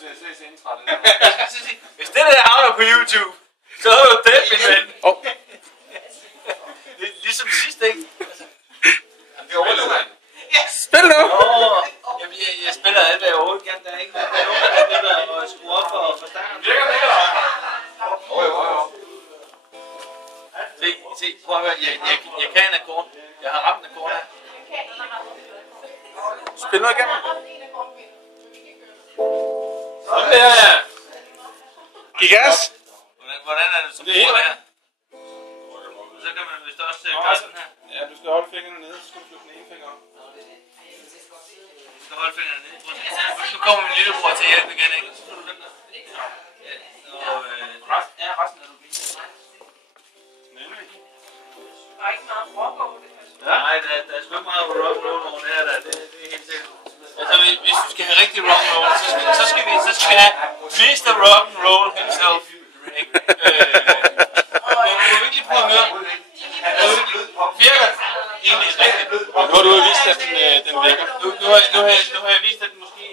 ses intræt. Hvis det der havner på YouTube, så er du den, min ven. Det er ligesom sidst, ikke? Det overlever han. Spil nu! Jeg spiller alt, hvad jeg overhovedet kan. Der er ikke nogen, der begynder at skrue op for starten. Virker det, eller? Jo. Se, prøv at høre. Jeg kan en akkord. Jeg har ramt en akkord her. Spil nu igen. Sådan der, ja. Giv gas. Hvordan er det som det her? Så kan man vist også gøre sådan her. Ja, du skal holde fingrene nede, så skal du flytte den ene finger op. Du skal holde fingrene nede. Nu kommer min lillebror til at hjælpe igen, ikke? Så får du den der. Og resten er du blivet. Nemlig. Der er ikke meget rock over det her. Nej, der er sgu ikke meget rock'n'roll over det her, der. Det er helt sikkert. Altså, hvis vi skal have rigtig rock'n'roll, så skal vi have Mr. Rock'n'Roll himself. Må vi ikke lige prøve at høre? Virker egentlig rigtigt? Nu har du jo vist, at den virker. Nu har jeg vist, at den måske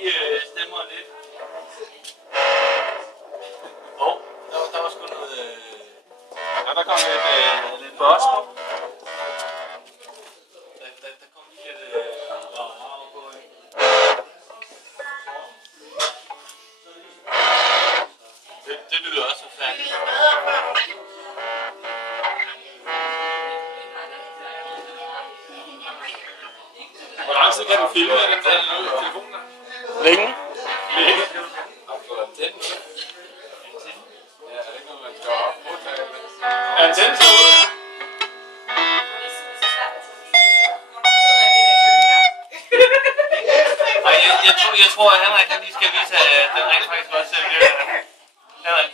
stemmer lidt. Der var sgu noget... Ja, der kom lidt boss. Der kom lige lidt... på, ikke? Det lyder også færdigt. Hvor lang tid kan du filme af den der telefon der? Længe. Længe. Har du fået antenne med? Ja, er det ikke noget, man skal optage? Antenne til hovedet? Jeg tror, at Henrik lige skal vise, at den rent faktisk også virker. Henrik.